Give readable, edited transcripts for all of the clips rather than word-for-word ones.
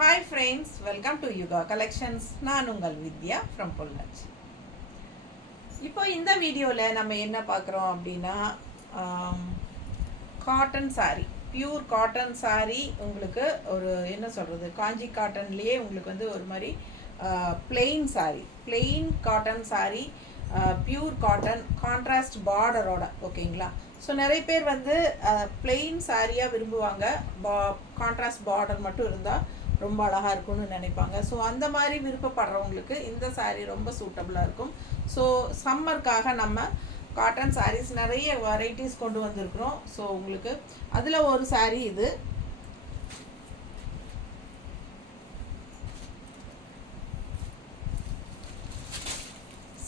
Hi friends, welcome to Yuga Collections. நான் உங்கள் வித்யா from Pollachi. இப்போ இந்த வீடியோவில் நம்ம என்ன பார்க்குறோம் அப்படின்னா cotton sari, pure cotton sari. உங்களுக்கு ஒரு என்ன சொல்கிறது, காஞ்சி காட்டன்லேயே உங்களுக்கு வந்து ஒரு மாதிரி plain sari, plain cotton sari, pure cotton, contrast பார்டரோட. ஓகேங்களா? ஸோ நிறைய பேர் வந்து பிளெயின் சாரியாக விரும்புவாங்க, கான்ட்ராஸ்ட் பார்டர் மட்டும் இருந்தால் ரொம்ப அழகாக இருக்கும்னு நினைப்பாங்க. ஸோ அந்த மாதிரி விருப்பப்படுறவங்களுக்கு இந்த சாரீ ரொம்ப சூட்டபுளாக இருக்கும். ஸோ சம்மருக்காக நம்ம காட்டன் சாரீஸ் நிறைய வெரைட்டிஸ் கொண்டு வந்திருக்கிறோம். ஸோ உங்களுக்கு அதில் ஒரு சாரீ இது.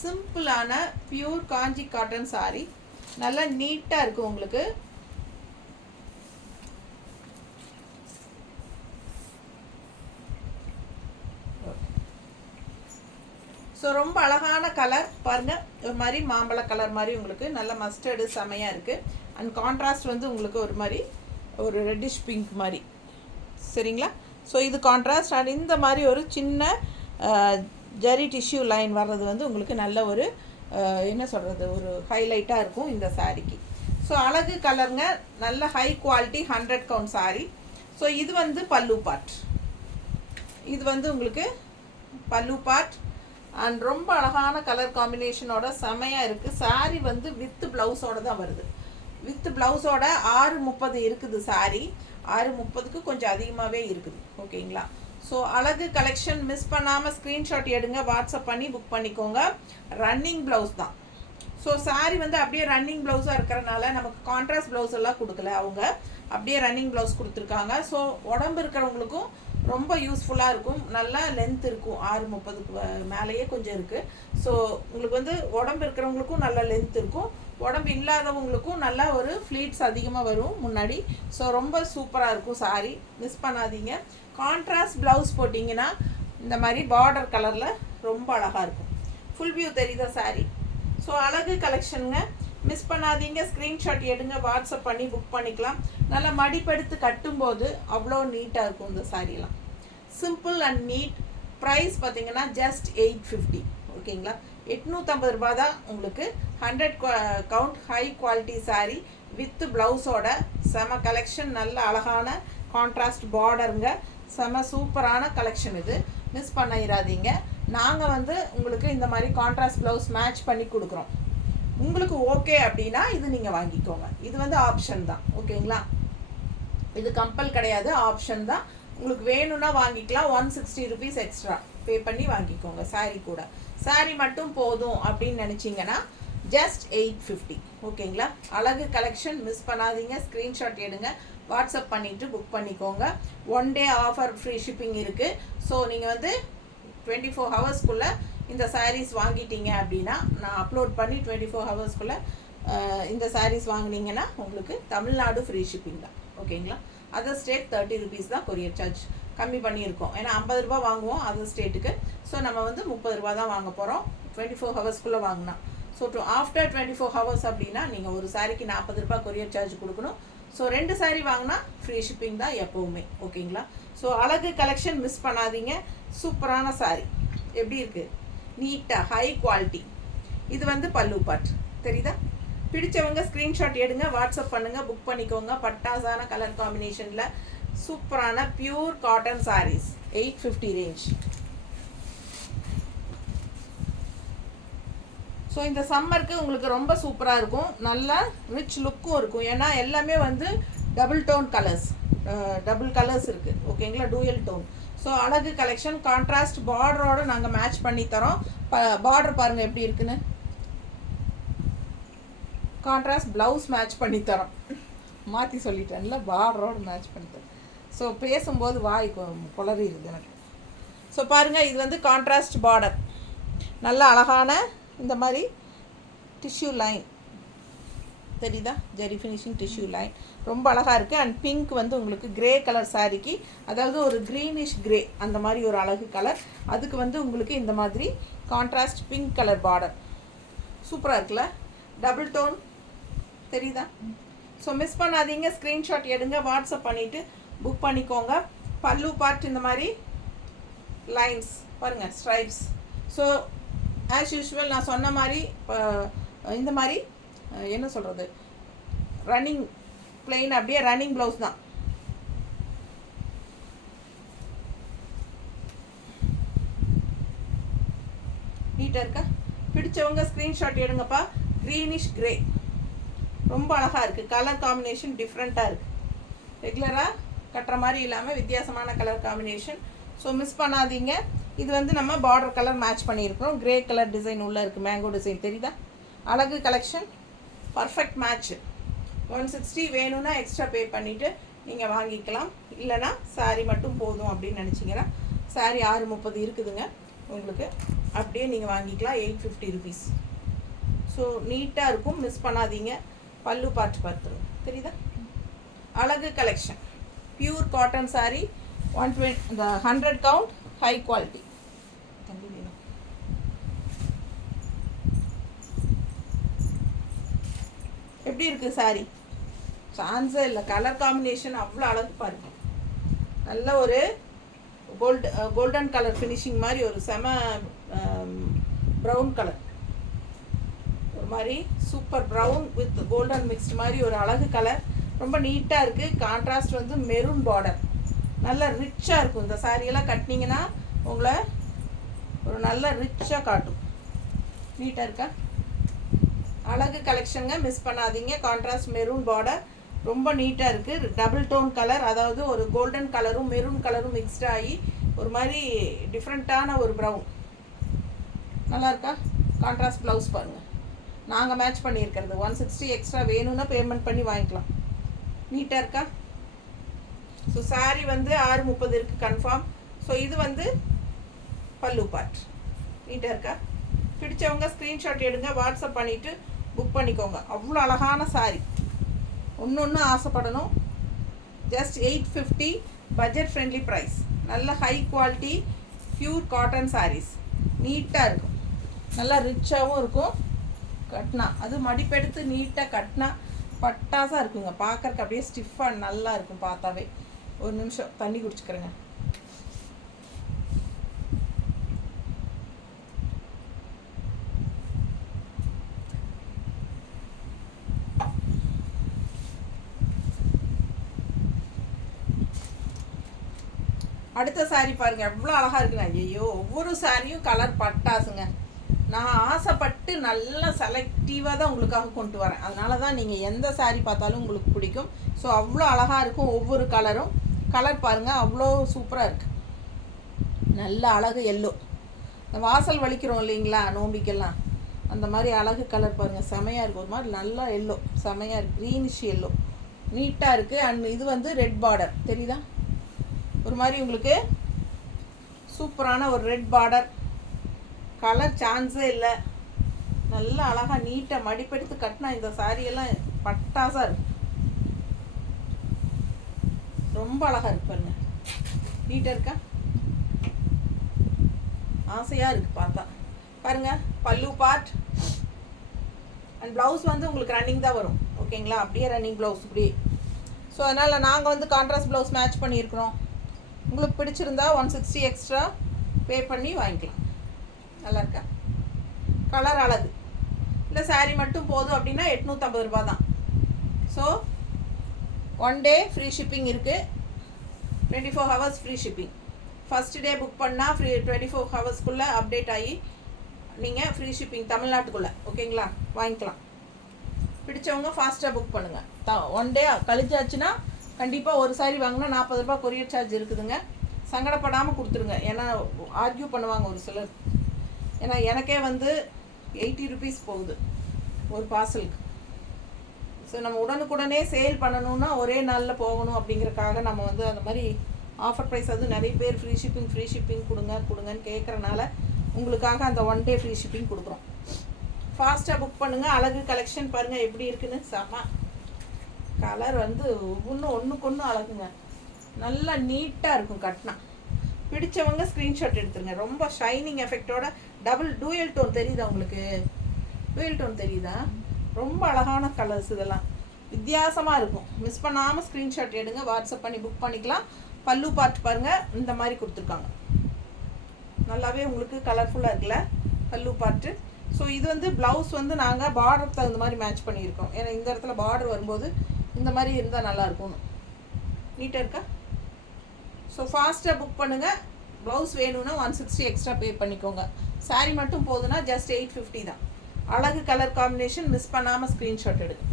சிம்பிளான பியூர் காஞ்சி காட்டன் சாரீ, நல்லா நீட்டாக இருக்கும் உங்களுக்கு. ஸோ ரொம்ப அழகான கலர் பாருங்கள், ஒரு மாதிரி மாம்பழ கலர் மாதிரி உங்களுக்கு நல்ல மஸ்டர்டு செமையாக இருக்குது. அண்ட் கான்ட்ராஸ்ட் வந்து உங்களுக்கு ஒரு மாதிரி ஒரு ரெட்டிஷ் பிங்க் மாதிரி. சரிங்களா? ஸோ இது கான்ட்ராஸ்ட். அண்ட் இந்த மாதிரி ஒரு சின்ன ஜரி டிஷ்யூ லைன் வர்றது வந்து உங்களுக்கு நல்ல ஒரு என்ன சொல்கிறது, ஒரு ஹைலைட்டாக இருக்கும் இந்த சாரீக்கு. ஸோ அழகு கலருங்க, நல்ல high quality 100 count sari. So இது வந்து பல்லு பார்ட், இது வந்து உங்களுக்கு பல்லு பார்ட். அண்ட் ரொம்ப அழகான கலர் காம்பினேஷனோட செமையாக இருக்குது. சாரீ வந்து வித் ப்ளவுஸோடு தான் வருது. வித் ப்ளவுஸோட 6:30 இருக்குது சாரீ. 6:30க்கு கொஞ்சம் அதிகமாகவே இருக்குது. ஓகேங்களா? ஸோ அழகு கலெக்ஷன் மிஸ் பண்ணாமல் ஸ்க்ரீன்ஷாட் எடுங்க, வாட்ஸ்அப் பண்ணி புக் பண்ணிக்கோங்க. ரன்னிங் ப்ளவுஸ் தான். ஸோ சாரீ வந்து அப்படியே ரன்னிங் ப்ளவுஸாக இருக்கிறனால நமக்கு கான்ட்ராஸ்ட் ப்ளவுஸ் எல்லாம் கொடுக்கல, அவங்க அப்படியே ரன்னிங் ப்ளவுஸ் கொடுத்துருக்காங்க. ஸோ உடம்பு இருக்கிறவங்களுக்கும் ரொம்ப யூஸ்ஃபுல்லாக இருக்கும். நல்லா லென்த் இருக்கும், 6:30க்கு மேலேயே கொஞ்சம் இருக்குது. ஸோ உங்களுக்கு வந்து உடம்பு இருக்கிறவங்களுக்கும் நல்ல லென்த் இருக்கும், உடம்பு இல்லாதவங்களுக்கும் நல்லா ஒரு ஃப்ளீட்ஸ் அதிகமாக வரும் முன்னாடி. ஸோ ரொம்ப சூப்பராக இருக்கும் சாரீ, மிஸ் பண்ணாதீங்க. கான்ட்ராஸ்ட் ப்ளவுஸ் போட்டிங்கன்னா இந்த மாதிரி பார்டர் கலரில் ரொம்ப அழகாக இருக்கும். ஃபுல் வியூ தெரியுதா சாரீ? ஸோ அழகு கலெக்ஷனுங்க, மிஸ் பண்ணாதீங்க. ஸ்க்ரீன்ஷாட் எடுங்க, வாட்ஸ்அப் பண்ணி புக் பண்ணிக்கலாம். நல்லா மடிப்பெடுத்து கட்டும்போது அவ்வளோ நீட்டாக இருக்கும் இந்த சாரீலாம். Simple and neat. ப்ரைஸ் பார்த்தீங்கன்னா ஜஸ்ட் 850. ஓகேங்களா? 850 ரூபா தான் உங்களுக்கு 100 count high quality sari with ப்ளவுஸோட. செம கலெக்ஷன், நல்ல அழகான கான்ட்ராஸ்ட் பார்டருங்க, செம சூப்பரான கலெக்ஷன் இது. மிஸ் பண்ணிடாதீங்க. நாங்கள் வந்து உங்களுக்கு இந்த மாதிரி கான்ட்ராஸ்ட் ப்ளவுஸ் மேட்ச் பண்ணி கொடுக்குறோம். உங்களுக்கு ஓகே அப்படின்னா இது நீங்கள் வாங்கிக்கோங்க. இது வந்து ஆப்ஷன் தான். ஓகேங்களா? இது கம்பல் கிடையாது, ஆப்ஷன் தான். உங்களுக்கு வேணும்னா வாங்கிக்கலாம். 160 ருபீஸ் எக்ஸ்ட்ரா பே பண்ணி வாங்கிக்கோங்க. சாரீ கூட, சாரீ மட்டும் போதும் அப்படின்னு நினச்சிங்கன்னா ஜஸ்ட் 850. ஓகேங்களா? அழகு கலெக்ஷன் மிஸ் பண்ணாதீங்க. ஸ்க்ரீன்ஷாட் எடுங்க, வாட்ஸ்அப் பண்ணிவிட்டு புக் பண்ணிக்கோங்க. 1 டே ஆஃபர், ஃப்ரீ ஷிப்பிங் இருக்குது. ஸோ நீங்கள் வந்து 24 ஹவர்ஸ்க்குள்ளே இந்த சாரீஸ் வாங்கிட்டீங்க அப்படின்னா, நான் அப்லோட் பண்ணி 24 ஹவர்ஸ்க்குள்ளே இந்த சாரீஸ் வாங்கினீங்கன்னா உங்களுக்கு தமிழ்நாடு ஃப்ரீ ஷிப்பிங் தான். ஓகேங்களா? அதர் ஸ்டேட் 30 ருபீஸ் தான் கொரியர் சார்ஜ் கம்மி பண்ணியிருக்கோம். ஏன்னா 50 ரூபா வாங்குவோம் அதர் ஸ்டேட்டுக்கு. ஸோ நம்ம வந்து 30 ரூபா தான் வாங்க போகிறோம் 24 ஹவர்ஸ்க்குள்ளே வாங்கினா. ஸோ ஆஃப்டர் 24 ஹவர்ஸ் அப்படின்னா நீங்கள் ஒரு சாரிக்கு 40 ரூபா கொரியர் சார்ஜ் கொடுக்கணும். ஸோ 2 சாரீ வாங்கினா ஃப்ரீ ஷிப்பிங் தான் எப்போவுமே. ஓகேங்களா? ஸோ அழகு கலெக்ஷன் மிஸ் பண்ணாதீங்க. சூப்பரான சாரீ எப்படி இருக்குது, நீட்டாக ஹை குவாலிட்டி. இது வந்து பல்லு பார்ட் தெரியுதா? பிடிச்சவங்க ஸ்க்ரீன்ஷாட் எடுங்க, வாட்ஸ்அப் பண்ணுங்கள், புக் பண்ணிக்கோங்க. பட்டாசான கலர் காம்பினேஷனில் சூப்பரான pure cotton saris 850 range. So இந்த சம்மருக்கு உங்களுக்கு ரொம்ப சூப்பராக இருக்கும், நல்லா ரிச் லுக்கும் இருக்கும். ஏன்னா எல்லாமே வந்து double tone colours, double colours இருக்குது. ஓகேங்களா? Dual tone. ஸோ அழகு கலெக்ஷன், கான்ட்ராஸ்ட் பார்டரோடு நாங்கள் மேட்ச் பண்ணி தரோம். பார்டர் பாருங்கள் எப்படி இருக்குன்னு. கான்ட்ராஸ்ட் ப்ளவுஸ் மேட்ச் பண்ணி தரோம். மாற்றி சொல்லிட்டேன்ல, பார்டரோடு மேட்ச் பண்ணி தரோம். ஸோ பேசும்போது வாய் குளறிடுது எனக்கு. ஸோ பாருங்கள், இது வந்து கான்ட்ராஸ்ட் பார்டர், நல்ல அழகான இந்த மாதிரி டிஷ்யூ லைன் தெரியுதா? ஜெரி ஃபினிஷிங் டிஷ்யூ லைன் ரொம்ப அழகாக இருக்குது. அண்ட் பிங்க் வந்து உங்களுக்கு கிரே கலர் சாரிக்கு, அதாவது ஒரு க்ரீனிஷ் கிரே அந்த மாதிரி ஒரு அழகு கலர். அதுக்கு வந்து உங்களுக்கு இந்த மாதிரி கான்ட்ராஸ்ட் பிங்க் கலர் பார்டர் சூப்பராக இருக்குல்ல? டபுள் டோன் தெரியுதா? ஸோ மிஸ் பண்ணாதீங்க. ஸ்க்ரீன்ஷாட் எடுங்க, வாட்ஸ்அப் பண்ணிவிட்டு புக் பண்ணிக்கோங்க. பல்லு பார்ட் இந்த மாதிரி லைன்ஸ் பாருங்கள், ஸ்ட்ரைப்ஸ். ஸோ ஆஸ் யூஷுவல் நான் சொன்ன மாதிரி இந்த மாதிரி என்ன சொல்கிறது, ரன்னிங் பிளெயின் அப்படியே ரன்னிங் ப்ளவுஸ் தான். நீட்டாக இருக்கா? பிடிச்சவங்க ஸ்க்ரீன்ஷாட் எடுங்கப்பா. க்ரீனிஷ் கிரே ரொம்ப அழகாக இருக்குது. கலர் காம்பினேஷன் டிஃப்ரெண்ட்டாக இருக்குது. ரெகுலராக கட்டுற மாதிரி இல்லாமல் வித்தியாசமான கலர் காம்பினேஷன். ஸோ மிஸ் பண்ணாதீங்க. இது வந்து நம்ம பார்டர் கலர் மேட்ச் பண்ணியிருக்கிறோம். கிரே கலர் டிசைன் உள்ளே இருக்குது, மேங்கோ டிசைன் தெரியுதா? அழகு கலெக்ஷன், பர்ஃபெக்ட் மேட்ச். 160 வேணும்னா எக்ஸ்ட்ரா பே பண்ணிவிட்டு நீங்கள் வாங்கிக்கலாம். இல்லைனா சாரீ மட்டும் போதும் அப்படின்னு நினச்சிங்கன்னா சாரீ 630 இருக்குதுங்க உங்களுக்கு, அப்படியே நீங்கள் வாங்கிக்கலாம். 850 ருபீஸ். ஸோ நீட்டாக இருக்கும், மிஸ் பண்ணாதீங்க. பல்லு பார்த்து பார்த்துருவோம், தெரியுதா? அழகு collection, pure cotton sari, 100 count, high quality. எப்படி இருக்குது சாரீ? சான்ஸே இல்லை. கலர் காம்பினேஷன் அவ்வளோ அழகு பாருங்க. நல்ல ஒரு கோல்டன் கலர் ஃபினிஷிங் மாதிரி ஒரு செம ப்ரௌன் கலர், ஒரு மாதிரி super brown with golden mixed மாதிரி ஒரு அழகு கலர். ரொம்ப நீட்டாக இருக்குது. கான்ட்ராஸ்ட் வந்து மெரூன் பார்டர், நல்ல ரிச்சாக இருக்கும். இந்த சாரியெல்லாம் கட்டினீங்கன்னா உங்களை ஒரு நல்ல ரிச்சாக காட்டும். நீட்டாக இருக்கா? அழகு கலெக்ஷனுங்க, மிஸ் பண்ணாதீங்க. கான்ட்ராஸ்ட் மெரூன் பார்டர் ரொம்ப நீட்டாக இருக்குது. டபுள் டோன் கலர், அதாவது ஒரு கோல்டன் கலரும் மெரூன் கலரும் மிக்ஸ்ட் ஆகி ஒரு மாதிரி டிஃப்ரெண்ட்டான ஒரு ப்ரௌன். நல்லா இருக்கா? கான்ட்ராஸ்ட் ப்ளவுஸ் பாருங்கள், நாங்கள் மேட்ச் பண்ணியிருக்கிறது. 160 எக்ஸ்ட்ரா வேணும்னா பேமெண்ட் பண்ணி வாங்கிக்கலாம். நீட்டாக இருக்கா? ஸோ சாரீ வந்து 630 இருக்குது கன்ஃபார்ம். ஸோ இது வந்து பல்லு பார்ட். நீட்டாக இருக்கா? பிடிச்சவங்க ஸ்க்ரீன்ஷாட் எடுங்க, வாட்ஸ்அப் பண்ணிவிட்டு புக் பண்ணிக்கோங்க. அவ்வளோ அழகான சாரீ, ஒன்று ஆசைப்படணும். Just 850, budget friendly price. நல்ல high quality pure cotton saris. நீட்டாக இருக்கும், நல்லா ரிச்சாகவும் இருக்கும். கட்டினா அது மடிப்பெடுத்து நீட்டாக கட்டினா பட்டாசாக இருக்குங்க. பார்க்கறக்கு அப்படியே ஸ்டிஃபாக நல்லா இருக்கும் பார்த்தாவே. ஒரு நிமிஷம் தண்ணி குடிச்சுக்கிறேங்க. அடுத்த சாரீ பாருங்கள், எவ்வளோ அழகாக இருக்குங்க. ஐயோ, ஒவ்வொரு சாரியும் கலர் பட்டாசுங்க. நான் ஆசைப்பட்டு நல்லா செலக்டிவாக தான் உங்களுக்காக கொண்டு வரேன். அதனால தான் நீங்கள் எந்த சாரீ பார்த்தாலும் உங்களுக்கு பிடிக்கும். ஸோ அவ்வளோ அழகாக இருக்கும் ஒவ்வொரு கலரும். கலர் பாருங்கள், அவ்வளோ சூப்பராக இருக்குது. நல்ல அழகு எல்லோ, இந்த வாசல் வலிக்கிறோம் இல்லைங்களா நோம்பிக்கெல்லாம், அந்த மாதிரி அழகு கலர் பாருங்கள், செமையாக இருக்குது. ஒரு மாதிரி நல்லா எல்லோ, செமையாக இருக்குது. க்ரீனிஷ் எல்லோ, நீட்டாக இருக்குது. அண்ட் இது வந்து ரெட் பார்டர் தெரியுதா? ஒரு மாதிரி உங்களுக்கு சூப்பரான ஒரு ரெட் பார்டர். கலர் சான்ஸே இல்லை. நல்லா அழகாக நீட்டாக மடிப்பெடுத்து கட்டினா இந்த சாரியெல்லாம் பட்டாசாக இருக்கு. ரொம்ப அழகாக இருக்கு பாருங்க. நீட்டாக இருக்கா? ஆசையாக இருக்குது பார்த்தா. பாருங்கள், பல்லு பார்ட் அண்ட் ப்ளவுஸ் வந்து உங்களுக்கு ரன்னிங் தான் வரும். ஓகேங்களா? அப்படியே ரன்னிங் ப்ளவுஸ் இப்படி. ஸோ அதனால் நாங்கள் வந்து கான்ட்ராஸ்ட் ப்ளவுஸ் மேட்ச் பண்ணியிருக்கிறோம். உங்களுக்கு பிடிச்சிருந்தா 160 எக்ஸ்ட்ரா பே பண்ணி வாங்கிக்கலாம். நல்லா இருக்கா? கலர் அழகு. இல்லை சாரீ மட்டும் போதும் அப்படின்னா 850 ரூபா தான். ஸோ 1 டே ஃப்ரீ ஷிப்பிங் இருக்குது. 24 hours free shipping. First day book பண்ணால் ஃப்ரீ 24 ஹவர்ஸ்க்குள்ளே அப்டேட் ஆகி நீங்கள் ஃப்ரீ ஷிப்பிங் தமிழ்நாட்டுக்குள்ளே. ஓகேங்களா? வாங்கிக்கலாம். பிடிச்சவங்க ஃபாஸ்ட்டாக புக் பண்ணுங்கள். 1 டே கழிச்சாச்சுன்னா கண்டிப்பாக ஒரு சாரி வாங்கினா 40 ரூபா கொரியர் சார்ஜ் இருக்குதுங்க. சங்கடப்படாமல் கொடுத்துருங்க. ஏன்னா ஆர்கியூ பண்ணுவாங்க ஒரு சிலர். ஏன்னா எனக்கே வந்து 80 ருபீஸ் போகுது ஒரு பார்சலுக்கு. ஸோ நம்ம உடனுக்குடனே சேல் பண்ணணுன்னா ஒரே நாளில் போகணும் அப்படிங்கிறக்காக நம்ம வந்து அந்த மாதிரி ஆஃபர் ப்ரைஸ், அதுவும் நிறைய பேர் ஃப்ரீ ஷிப்பிங் கொடுங்கன்னு கேட்குறனால உங்களுக்காக அந்த 1 டே ஃப்ரீ ஷிப்பிங் கொடுக்குறோம். ஃபாஸ்ட்டாக புக் பண்ணுங்கள். அழகு கலெக்ஷன் பாருங்கள் எப்படி இருக்குன்னு. செம கலர் வந்து ஒன்றுக்கு ஒன்று அழகுங்க. நல்லா நீட்டாக இருக்கும் கட்டினா. பிடிச்சவங்க ஸ்க்ரீன்ஷாட் எடுத்துருங்க. ரொம்ப ஷைனிங் எஃபெக்டோட டூயல் டோன் தெரியுதா உங்களுக்கு? டூயல் டோன் தெரியுதா? ரொம்ப அழகான கலர்ஸ். இதெல்லாம் வித்தியாசமாக இருக்கும். மிஸ் பண்ணாமல் ஸ்க்ரீன்ஷாட் எடுங்க, வாட்ஸ்அப் பண்ணி புக் பண்ணிக்கலாம். பல்லு பார்ட் பாருங்கள் இந்த மாதிரி கொடுத்துருக்காங்க. நல்லாவே உங்களுக்கு கலர்ஃபுல்லாக இருக்குல்ல பல்லு பார்ட்டு. ஸோ இது வந்து ப்ளவுஸ் வந்து நாங்கள் பார்டருக்கு தகுந்த மாதிரி மேட்ச் பண்ணியிருக்கோம். ஏன்னா இந்த இடத்துல பார்டர் வரும்போது இந்த மாதிரி இருந்தால் நல்லாயிருக்கும்னு. நீட்டாக இருக்கா? ஸோ ஃபாஸ்ட்டாக புக் பண்ணுங்கள். ப்ளவுஸ் வேணும்னா 160 எக்ஸ்ட்ரா பே பண்ணிக்கோங்க. சாரீ மட்டும் போதுன்னா ஜஸ்ட் 850 தான். அழகு கலர் காம்பினேஷன், மிஸ் பண்ணாமல் ஸ்க்ரீன்ஷாட் எடுங்க.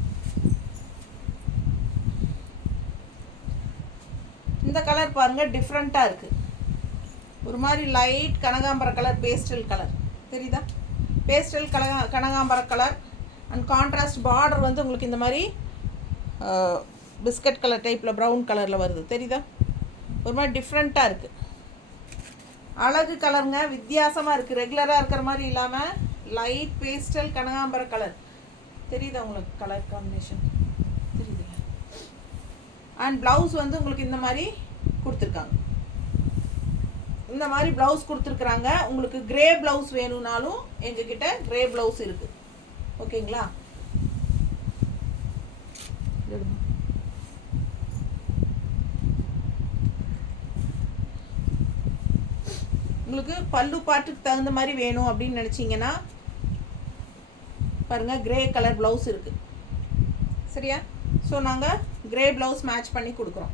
இந்த கலர் பாருங்கள், டிஃப்ரெண்ட்டாக இருக்குது. ஒரு மாதிரி லைட் கனகாம்பர கலர், பேஸ்டல் கலர் தெரியுதா? பேஸ்டல் கனகாம்பர கலர் அண்ட் கான்ட்ராஸ்ட் பார்டர் வந்து உங்களுக்கு இந்த மாதிரி பிஸ்கட் கலர் டைப்பில் ப்ரௌன் கலரில் வருது தெரியுதா? ஒரு மாதிரி டிஃப்ரெண்ட்டாக இருக்குது. அழகு கலருங்க, வித்தியாசமாக இருக்குது. ரெகுலராக இருக்கிற மாதிரி இல்லாமல் லைட் பேஸ்டல் கனகாம்பர கலர் தெரியுதா உங்களுக்கு? கலர் காம்பினேஷன் தெரியுது. அண்ட் ப்ளவுஸ் வந்து உங்களுக்கு இந்த மாதிரி கொடுத்துருக்காங்க. இந்த மாதிரி ப்ளவுஸ் கொடுத்துருக்குறாங்க. உங்களுக்கு கிரே ப்ளவுஸ் வேணும்னாலும் எங்ககிட்ட கிரே ப்ளவுஸ் இருக்குது. ஓகேங்களா? உங்களுக்கு பல்லு பாட்டுக்கு தகுந்த மாதிரி வேணும் அப்படின்னு நினச்சிங்கன்னா பாருங்கள், கிரே கலர் ப்ளவுஸ் இருக்குது. சரியா? ஸோ நாங்கள் கிரே ப்ளவுஸ் மேட்ச் பண்ணி கொடுக்குறோம்.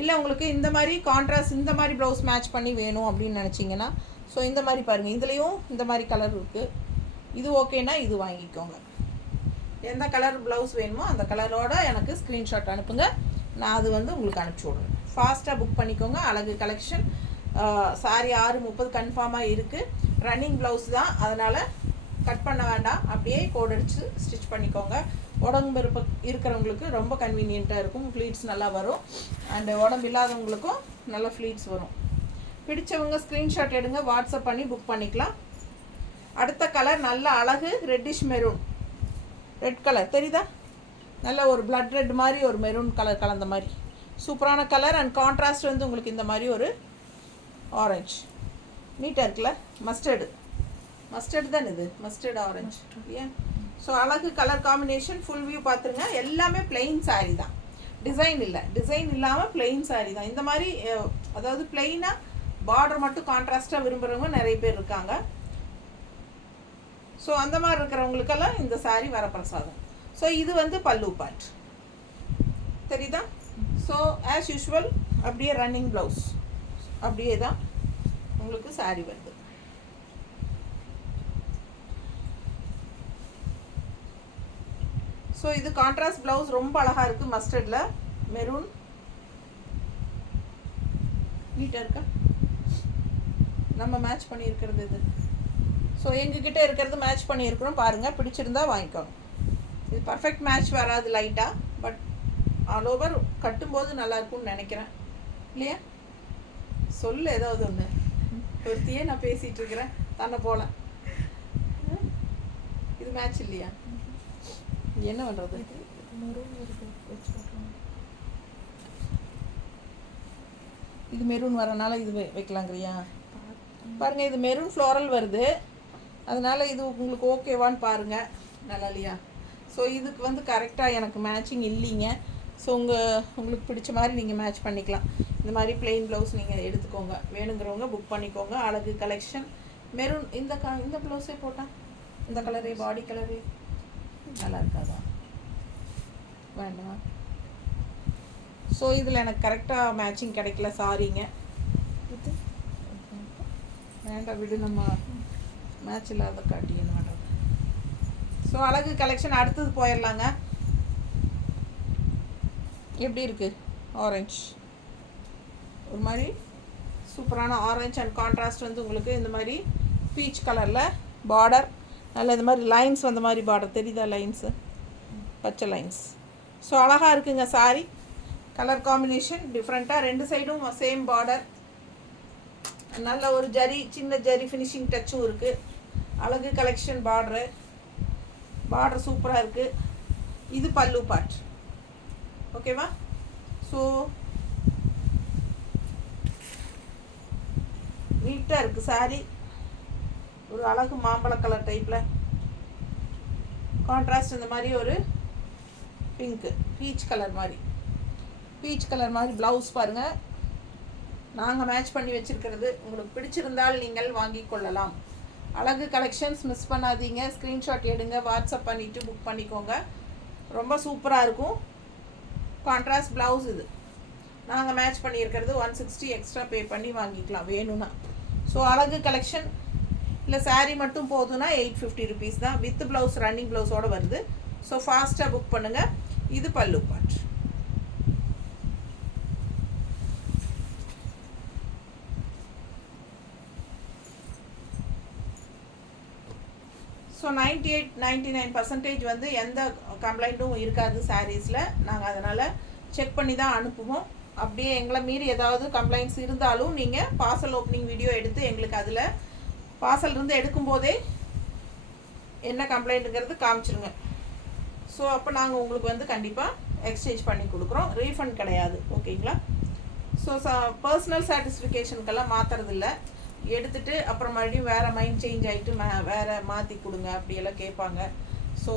இல்லை உங்களுக்கு இந்த மாதிரி கான்ட்ராஸ்ட் இந்த மாதிரி ப்ளவுஸ் மேட்ச் பண்ணி வேணும் அப்படின்னு நினச்சிங்கன்னா ஸோ இந்த மாதிரி பாருங்கள், இதுலேயும் இந்த மாதிரி கலர் இருக்குது. இது ஓகேனா இது வாங்கிக்கோங்க. எந்த கலர் ப்ளவுஸ் வேணுமோ அந்த கலரோட எனக்கு ஸ்க்ரீன்ஷாட் அனுப்புங்க. நான் அது வந்து உங்களுக்கு அனுப்பிச்சி விட்றேன். ஃபாஸ்ட்டாக புக் பண்ணிக்கோங்க. அழகு கலெக்ஷன். சாரி 6:30 கன்ஃபார்மாக இருக்குது. ரன்னிங் ப்ளவுஸ் தான், அதனால் கட் பண்ண வேண்டாம். அப்படியே கோட் அடித்து ஸ்டிச் பண்ணிக்கோங்க. உடம்பு இருக்கிறவங்களுக்கு ரொம்ப கன்வீனியண்ட்டாக இருக்கும். ஃப்ளீட்ஸ் நல்லா வரும். அண்டு உடம்பு இல்லாதவங்களுக்கும் நல்ல ஃப்ளீட்ஸ் வரும். பிடிச்சவங்க ஸ்க்ரீன்ஷாட் எடுங்க, வாட்ஸ்அப் பண்ணி புக் பண்ணிக்கலாம். அடுத்த கலர் நல்ல அழகு ரெட்டிஷ் மெரூன். ரெட் கலர் தெரியுதா? நல்ல ஒரு பிளட் ரெட் மாதிரி ஒரு மெரூன் கலர் கலந்த மாதிரி சூப்பரான கலர். அண்ட் கான்ட்ராஸ்ட் வந்து உங்களுக்கு இந்த மாதிரி ஒரு ஆரஞ்சு நீட்டாக இருக்குல்ல? மஸ்டர்டு தான் இது, மஸ்டர்ட் ஆரஞ்சு இல்லையா? ஸோ அழகு கலர் காம்பினேஷன். ஃபுல் வியூ பார்த்துருங்க. எல்லாமே பிளெயின் சாரீ தான், டிசைன் இல்லை. டிசைன் இல்லாமல் பிளெயின் சாரீ தான். இந்த மாதிரி அதாவது பிளெயினாக பார்டர் மட்டும் கான்ட்ராஸ்ட்டாக விரும்புகிறவங்க நிறைய பேர் இருக்காங்க. ஸோ அந்த மாதிரி இருக்கிறவங்களுக்கெல்லாம் இந்த சாரீ வரப்பிரசாதம். ஸோ இது வந்து பல்லு பார்ட் தெரியுதா? ஸோ ஆஸ் யூஷுவல் அப்படியே ரன்னிங் ப்ளவுஸ் அப்படியே தான் உங்களுக்கு சாரீ வருது. ஸோ இது கான்ட்ராஸ்ட் ப்ளவுஸ் ரொம்ப அழகாக இருக்குது. மஸ்டர்டில் மெரூன் நீட்டாக இருக்கா? நம்ம மேட்ச் பண்ணியிருக்கிறது இது. ஸோ எங்ககிட்ட இருக்கிறது மேட்ச் பண்ணியிருக்கிறோம் பாருங்கள். பிடிச்சிருந்தா வாங்கிக்கோங்க. இது பர்ஃபெக்ட் மேட்ச் வராது லைட்டாக, பட் ஆல் ஓவர் கட்டும்போது நல்லாயிருக்கும்னு நினைக்கிறேன் இல்லையா? சொல்லு ஏதாவது ஒன்று. ஒருத்தியே நான் பேசிகிட்டு இருக்கிறேன் தன்னை போல. இது மேட்ச் இல்லையா? என்ன பண்ணுறது? இது மெரூன் வரனால இது வைக்கலாங்கிறியா? பாருங்கள், இது மெரூன் ஃப்ளோரல் வருது, அதனால் இது உங்களுக்கு ஓகேவான்னு பாருங்கள். நல்லா இல்லையா? ஸோ இதுக்கு வந்து கரெக்டாக எனக்கு மேட்சிங் இல்லைங்க. ஸோ உங்களுக்கு பிடிச்ச மாதிரி நீங்கள் மேட்ச் பண்ணிக்கலாம். இந்த மாதிரி பிளெயின் ப்ளவுஸ் நீங்கள் எடுத்துக்கோங்க. வேணுங்கிறவங்க புக் பண்ணிக்கோங்க. அழகு கலெக்ஷன் மெரூன். இந்த ப்ளவுஸே போட்டால் இந்த கலரே பாடி கலரே நல்லா இருக்காதா? வேண்டாம். ஸோ இதில் எனக்கு கரெக்டாக மேட்சிங் கிடைக்கல, சாரிங்க. வேண்டாம் விடு, நம்ம மேட்ச் இல்லாத காட்டி என்ன பண்ணுறது. ஸோ அழகு கலெக்ஷன் அடுத்தது போயிடலாங்க. எப்படி இருக்குது? ஆரஞ்சு ஒரு மாதிரி சூப்பரான ஆரஞ்சு அண்ட் கான்ட்ராஸ்ட் வந்து உங்களுக்கு இந்த மாதிரி பீச் கலரில் பார்டர். நல்ல இந்த மாதிரி லைன்ஸ் வந்த மாதிரி பார்டர் தெரியுதா? லைன்ஸு பச்சை லைன்ஸ். ஸோ அழகாக இருக்குங்க சாரி. கலர் காம்பினேஷன் டிஃப்ரெண்ட்டாக, ரெண்டு சைடும் சேம் பார்டர். நல்ல ஒரு ஜரி, சின்ன ஜரி ஃபினிஷிங் டச்சும் இருக்குது. அழகு கலெக்ஷன் பார்டர் சூப்பராக இருக்குது. இது பல்லு பார்ட். ஓகேவா? ஸோ நீட்டாக இருக்குது சாரி. ஒரு அழகு மாம்பழ கலர் டைப்பில் கான்ட்ராஸ்ட் இந்த மாதிரி ஒரு பிங்க்கு பீச் கலர் மாதிரி ப்ளவுஸ் பாருங்கள். நாங்கள் மேட்ச் பண்ணி வச்சுருக்கிறது. உங்களுக்கு பிடிச்சிருந்தால் நீங்கள் வாங்கி கொள்ளலாம். அழகு கலெக்ஷன்ஸ் மிஸ் பண்ணாதீங்க. ஸ்க்ரீன்ஷாட் எடுங்க, வாட்ஸ்அப் பண்ணிவிட்டு புக் பண்ணிக்கோங்க. ரொம்ப சூப்பராக இருக்கும். கான்ட்ராஸ்ட் ப்ளவுஸ் இது. நாங்கள் மேட்ச் பண்ணியிருக்கிறது 160 எக்ஸ்ட்ரா பே பண்ணி வாங்கிக்கலாம் வேணும்னா. ஸோ அழகு கலெக்ஷன் இல்லை சாரீ மட்டும் போதுன்னா 850 ருபீஸ் தான். வித் ப்ளவுஸ், ரன்னிங் ப்ளவுஸோடு வருது. ஸோ ஃபாஸ்ட்டாக புக் பண்ணுங்கள். இது பல்லு பார்ட். ஸோ 98-99% வந்து எந்த கம்ப்ளைண்ட்டும் இருக்காது சாரீஸில். நாங்கள் அதனால் செக் பண்ணி தான் அனுப்புவோம். அப்படியே எங்களை மீறி ஏதாவது கம்ப்ளைண்ட்ஸ் இருந்தாலும் நீங்கள் பார்சல் ஓப்பனிங் வீடியோ எடுத்து எங்களுக்கு அதில் பார்சல் இருந்து எடுக்கும்போதே என்ன கம்ப்ளைண்ட்டுங்கிறது காமிச்சிருங்க. ஸோ அப்போ நாங்கள் உங்களுக்கு வந்து கண்டிப்பாக எக்ஸ்சேஞ்ச் பண்ணி கொடுக்குறோம். ரீஃபண்ட் கிடையாது. ஓகேங்களா? ஸோ பர்சனல் சாட்டிஸ்ஃபிகேஷனுக்கெல்லாம் மாற்றுறதில்ல. எடுத்துகிட்டு அப்புறம் மறுபடியும் வேறு மைண்ட் சேஞ்ச் ஆகிட்டு வேறு மாற்றி கொடுங்க அப்படியெல்லாம் கேட்பாங்க. ஸோ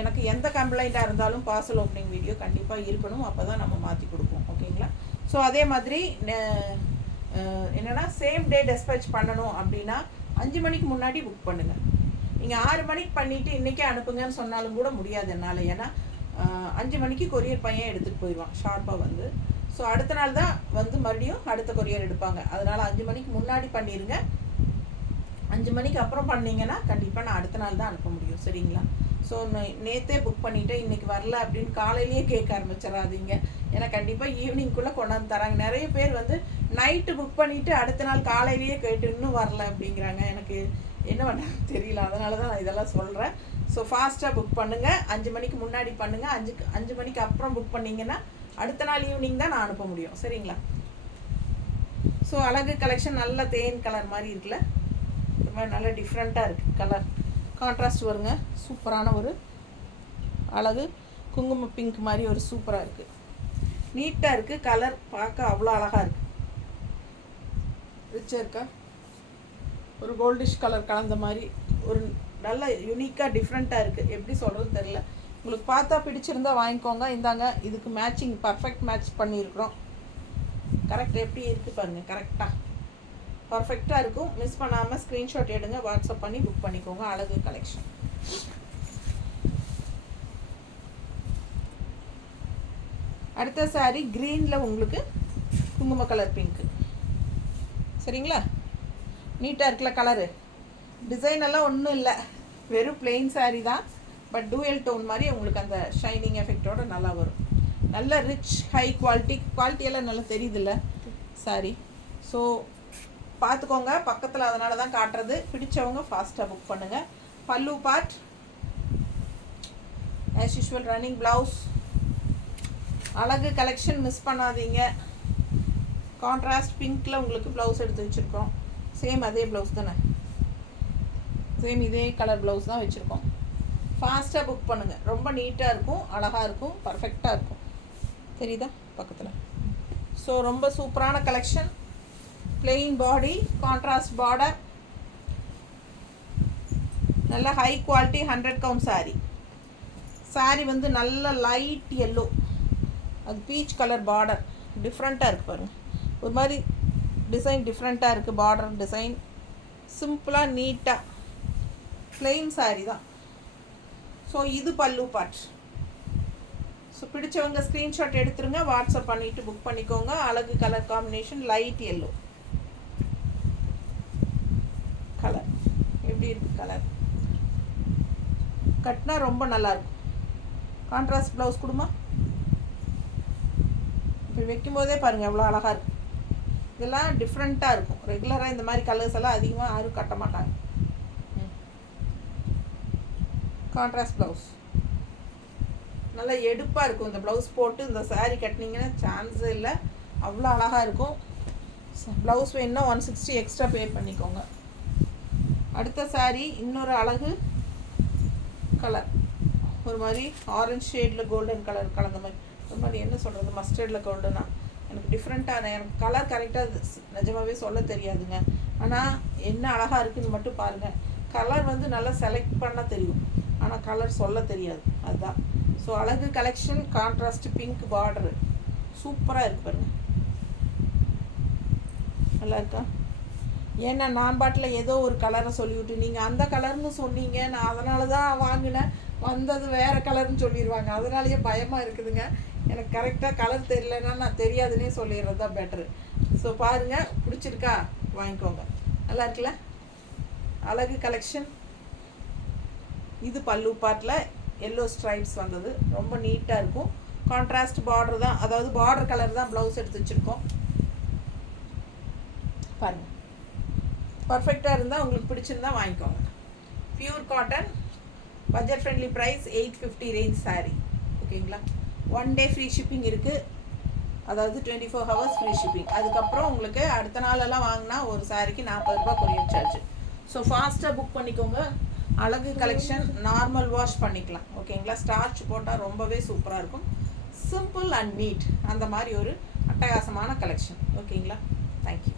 எனக்கு எந்த கம்ப்ளைண்ட்டாக இருந்தாலும் பார்சல் ஓப்பனிங் வீடியோ கண்டிப்பாக இருக்கணும். அப்போ தான் நம்ம மாற்றி கொடுப்போம். ஓகேங்களா? ஸோ அதே மாதிரி என்னென்னா சேம் டே டெஸ்பேச் பண்ணணும் அப்படின்னா 5 மணிக்கு முன்னாடி புக் பண்ணுங்கள். நீங்கள் 6 மணிக்கு பண்ணிவிட்டு இன்றைக்கே அனுப்புங்கன்னு சொன்னாலும் கூட முடியாது என்னால். ஏன்னா 5 மணிக்கு கொரியர் பையன் எடுத்துகிட்டு போயிடுவான் ஷார்ப்பாக வந்து. ஸோ அடுத்த நாள் தான் வந்து மறுபடியும் அடுத்த கொரியர் எடுப்பாங்க. அதனால் 5 மணிக்கு முன்னாடி பண்ணிடுங்க. 5 மணிக்கு அப்புறம் பண்ணிங்கன்னா கண்டிப்பாக நான் அடுத்த நாள் தான் அனுப்ப முடியும். சரிங்களா? ஸோ நேற்றே புக் பண்ணிவிட்டு இன்றைக்கி வரல அப்படின்னு காலையிலேயே கேட்க ஆரம்பிச்சிடாதீங்க. ஏன்னா கண்டிப்பாக ஈவினிங்குள்ளே கொண்டாந்து தராங்க. நிறைய பேர் வந்து நைட்டு புக் பண்ணிவிட்டு அடுத்த நாள் காலையிலேயே கேட்டு இன்னும் வரல அப்படிங்கிறாங்க. எனக்கு என்ன பண்ண தெரியல. அதனால தான் நான் இதெல்லாம் சொல்கிறேன். ஸோ ஃபாஸ்ட்டாக புக் பண்ணுங்கள். 5 மணிக்கு முன்னாடி பண்ணுங்கள். 5 மணிக்கு அப்புறம் புக் பண்ணிங்கன்னா அடுத்த நாள் ஈவினிங் தான் நான் அனுப்ப முடியும். சரிங்களா? ஸோ அழகு கலெக்ஷன் நல்ல தேன் கலர் மாதிரி இருக்குல்ல, இது மாதிரி நல்ல டிஃப்ரெண்ட்டாக இருக்குது கலர். கான்ட்ராஸ்ட் வருங்க. சூப்பரான ஒரு அழகு குங்கும பிங்க் மாதிரி ஒரு சூப்பராக இருக்குது. நீட்டாக இருக்குது. கலர் பார்க்க அவ்வளோ அழகாக இருக்குது. ரிச்சாக இருக்கா? ஒரு கோல்டிஷ் கலர் கலந்த மாதிரி ஒரு நல்ல யூனிக்காக டிஃப்ரெண்ட்டாக இருக்குது. எப்படி சொல்கிறதுன்னு தெரில. உங்களுக்கு பார்த்தா பிடிச்சிருந்தா வாங்கிக்கோங்க. இந்தாங்க, இதுக்கு மேட்சிங் பர்ஃபெக்ட் மேட்ச் பண்ணியிருக்கிறோம். கரெக்ட் எப்படி இருக்குது பாருங்கள். கரெக்டாக பர்ஃபெக்டாக இருக்கும். மிஸ் பண்ணாமல் ஸ்க்ரீன்ஷாட் எடுங்க, வாட்ஸ்அப் பண்ணி புக் பண்ணிக்கோங்க. அழகு கலெக்ஷன். அடுத்த சாரீ க்ரீனில் உங்களுக்கு குங்கும கலர் பிங்க்கு. சரிங்களா? நீட்டாக இருக்குல்ல கலரு. டிசைன் எல்லாம் ஒன்றும் இல்லை, வெறும் பிளெயின் சாரீ தான். பட் டூயல் டோன் மாதிரி உங்களுக்கு அந்த ஷைனிங் எஃபெக்டோடு நல்லா வரும். நல்ல ரிச் ஹை குவாலிட்டியெல்லாம் நல்லா தெரியுதில்ல சாரி. ஸோ பார்த்துக்கோங்க பக்கத்தில், அதனால தான் காட்டுறது. பிடிச்சவங்க ஃபாஸ்ட்டாக புக் பண்ணுங்கள். பல்லு part as usual running blouse. அழகு கலெக்ஷன் மிஸ் பண்ணாதீங்க. கான்ட்ராஸ்ட் பிங்க்கில் உங்களுக்கு ப்ளவுஸ் எடுத்து வச்சுருக்கோம். சேம் அதே ப்ளவுஸ் தானே, சேம் இதே கலர் ப்ளவுஸ் தான் வச்சுருக்கோம். ஃபாஸ்ட்டாக புக் பண்ணுங்கள். ரொம்ப நீட்டாக இருக்கும், அழகாக இருக்கும், பர்ஃபெக்டாக இருக்கும். தெரியுதா பக்கத்தில்? ஸோ ரொம்ப சூப்பரான கலெக்ஷன். பிளெயின் பாடி, கான்ட்ராஸ்ட் பார்டர், நல்ல high quality 100 count sari. Sari வந்து நல்ல லைட் எல்லோ, அது பீச் கலர் பார்டர். டிஃப்ரெண்ட்டாக இருக்குது பாருங்கள். ஒரு மாதிரி டிசைன் டிஃப்ரெண்ட்டாக இருக்குது. பார்டர் டிசைன் சிம்பிளாக நீட்டாக பிளெயின் சாரீ தான். ஸோ இது பல்லு பார்ட். ஸோ பிடிச்சவங்க ஸ்க்ரீன்ஷாட் எடுத்துருங்க, வாட்ஸ்அப் பண்ணிவிட்டு புக் பண்ணிக்கோங்க. அழகு colour combination light yellow colour. எப்படி இருக்குது கலர்? கட்டினா ரொம்ப நல்லாயிருக்கும். கான்ட்ராஸ்ட் ப்ளவுஸ் கொடுமா. இப்படி வைக்கும்போதே பாருங்கள் எவ்வளோ அழகாக இருக்குது. இதெல்லாம் டிஃப்ரெண்ட்டாக இருக்கும். ரெகுலராக இந்த மாதிரி கலர்ஸ் எல்லாம் அதிகமாக யாரும் கட்ட மாட்டாங்க. கான்ட்ராஸ்ட் ப்ளவுஸ் நல்லா எடுப்பாக இருக்கும். இந்த ப்ளவுஸ் போட்டு இந்த சாரீ கட்டினீங்கன்னா சான்ஸே இல்லை, அவ்வளோ அழகாக இருக்கும். ப்ளவுஸ் வேணுன்னா 160 எக்ஸ்ட்ரா பே பண்ணிக்கோங்க. அடுத்த சாரீ இன்னொரு அழகு கலர், ஒரு மாதிரி ஆரஞ்ச் ஷேடில் கோல்டன் கலர் கலந்த மாதிரி. ஒரு மாதிரி என்ன சொல்கிறது, மஸ்டர்டில் கோல்டனா, எனக்கு டிஃப்ரெண்ட்டான, எனக்கு கலர் கரெக்டாக நிஜமாகவே சொல்ல தெரியாதுங்க. ஆனால் என்ன அழகாக இருக்குதுன்னு மட்டும் பாருங்கள். கலர் வந்து நல்லா செலக்ட் பண்ண தெரியும், ஆனால் கலர் சொல்ல தெரியாது, அதுதான். ஸோ அழகு கலெக்ஷன். கான்ட்ராஸ்ட் பிங்க் பார்டரு சூப்பராக இருக்குது பாருங்கள். நல்லா இருக்கா? ஏன்னா நான் பாட்டில் ஏதோ ஒரு கலரை சொல்லிவிட்டு நீங்கள் அந்த கலர்னு சொன்னீங்க, நான் அதனால தான் வாங்கினேன், வந்தது வேறு கலர்னு சொல்லிடுவாங்க. அதனாலேயே பயமாக இருக்குதுங்க. எனக்கு கரெக்டாக கலர் தெரியலன்னா நான் தெரியாதுன்னே சொல்லிடுறது தான் பெட்ரு. ஸோ பாருங்கள், பிடிச்சிருக்கா வாங்கிக்கோங்க. நல்லா இருக்குல்ல? அழகு கலெக்ஷன். இது பல்லு பார்ட்டில் எல்லோ ஸ்ட்ரைப்ஸ் வந்தது, ரொம்ப நீட்டாக இருக்கும். கான்ட்ராஸ்ட் பார்டர் தான், அதாவது பார்டர் கலர் தான் ப்ளவுஸ் எடுத்து வச்சுருக்கோம். பாருங்கள், பர்ஃபெக்டாக இருந்தால் உங்களுக்கு பிடிச்சிருந்தா வாங்கிக்கோங்க. Pure cotton, budget friendly price, 850 range sari. ஓகேங்களா? 1 டே ஃப்ரீ ஷிப்பிங் இருக்குது, அதாவது 24 ஹவர்ஸ் ஃப்ரீ ஷிப்பிங். அதுக்கப்புறம் உங்களுக்கு அடுத்த நாளெல்லாம் வாங்கினா ஒரு சாரிக்கு 40 ரூபா கொரியர் சார்ஜ். ஸோ ஃபாஸ்ட்டாக புக் பண்ணிக்கோங்க. அழகு கலெக்ஷன், நார்மல் வாஷ் பண்ணிக்கலாம். ஓகேங்களா? ஸ்டார்ச் போட்டால் ரொம்பவே சூப்பராக இருக்கும். சிம்பிள் அண்ட் நீட், அந்த மாதிரி ஒரு அட்டகாசமான கலெக்ஷன். ஓகேங்களா? தேங்க்யூ.